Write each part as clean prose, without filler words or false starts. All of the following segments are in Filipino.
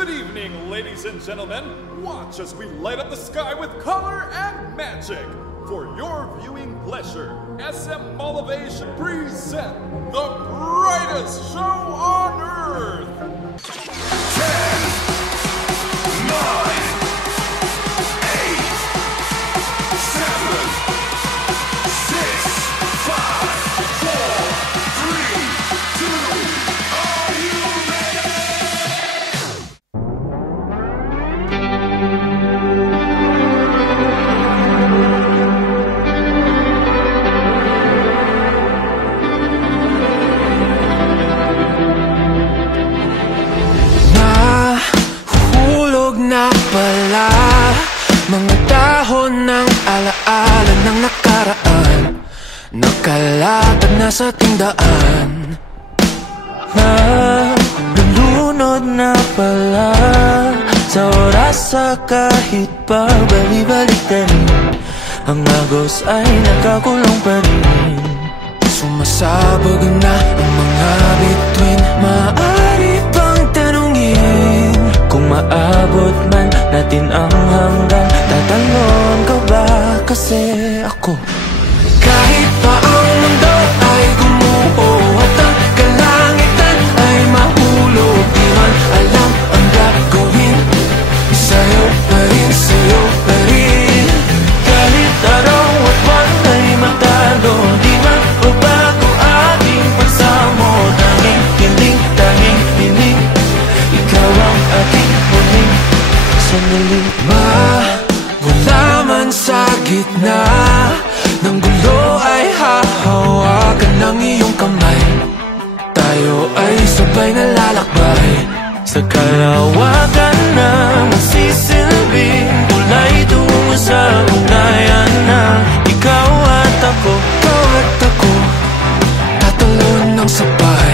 Good evening, ladies and gentlemen. Watch as we light up the sky with color and magic. For your viewing pleasure, SM Mall of Asia present the brightest show on earth. 10, 9, 8, 7, 6, 5, 4, 3, 2. Are you ready? Nahulog na pala mga dahon ng alaala ng nakaraan, nakalatag na sa ating daan. Nalulunod na pala sa oras sa kahit pa bali-balik ka rin. Ang agos ay nakakulong pa rin. Sumasabog na ang mga bituin. Maaari bang tanungin kung maabot man natin ang hanggan? Tatalon ka ba kasi ako? Kahit pa ang mundo ay gumuho at ang kalangitan ay mahulog, di man alam ang gagawin. Sa'yo pa rin, sa'yo pa rin. Kahit araw at buwan ay matalo, di man babago ating pagsamo. Tanging hiling, ikaw ang aking huling sandali. Wala man sa gitna ng gulo ay hahawakan ng iyong kamay. Tayo ay sabay na lalakbay sa kalawakan na magsisilbing tulay tungo sa ugnayan na ikaw at ako, tatalon ng sabay.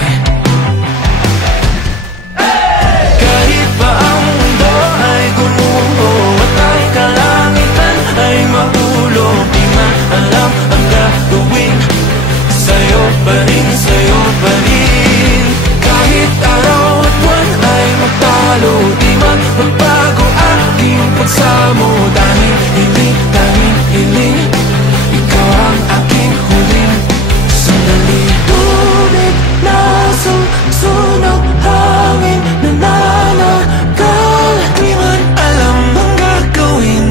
Kahit pa ang mundo ay gumuho at ang kalangitan ay mahulog, di man alam ang gagawin. Sa'yo pa rin, sa'yo pa rin. Kahit araw at buwan ay magtalo, di man magbago aking pagsamo. Tanging hiling, ikaw ang aking huling sandali. Tubig na sunog, hangin na nanakal, di man alam ang gagawin.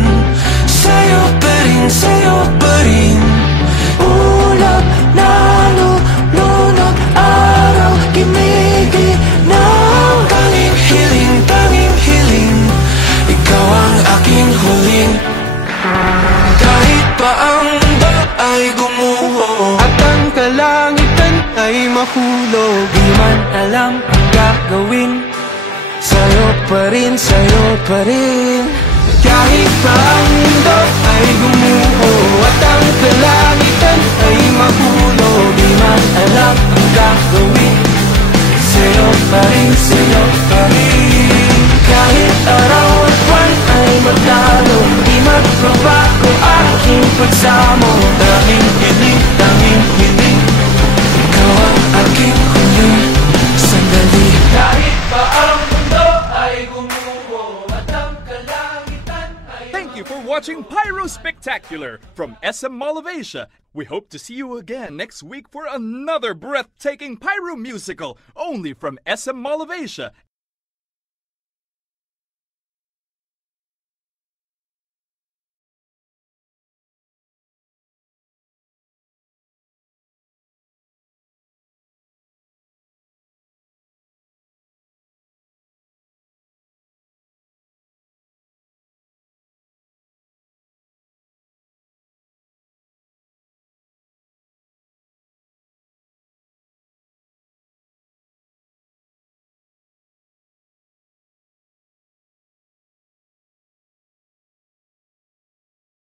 Sa'yo pa rin. Ulap na lunod, araw gumiginaw. Tanging hiling, ikaw ang aking huling. Kahit pa ang mundo ay gumuho at ang kalangitan ay mahulog, di man alam ang gagawin. Sa'yo pa rin. Kahit pa ang mundo ay gumuho at ang kalangitan ay mahulog, di man alam ang gagawin. Sa'yo pa rin. Kahit araw at buwan ay magtalo, di magbabago aking pagsamo. Tanging hiling, ikaw ang aking huling sandali. Kahit pa ang mundo ay gumuho at ang kalangitan ay... Thank you for watching Pyro Spectacular from SM Mall of Asia. We hope to see you again next week for another breathtaking pyro musical only from SM Mall of Asia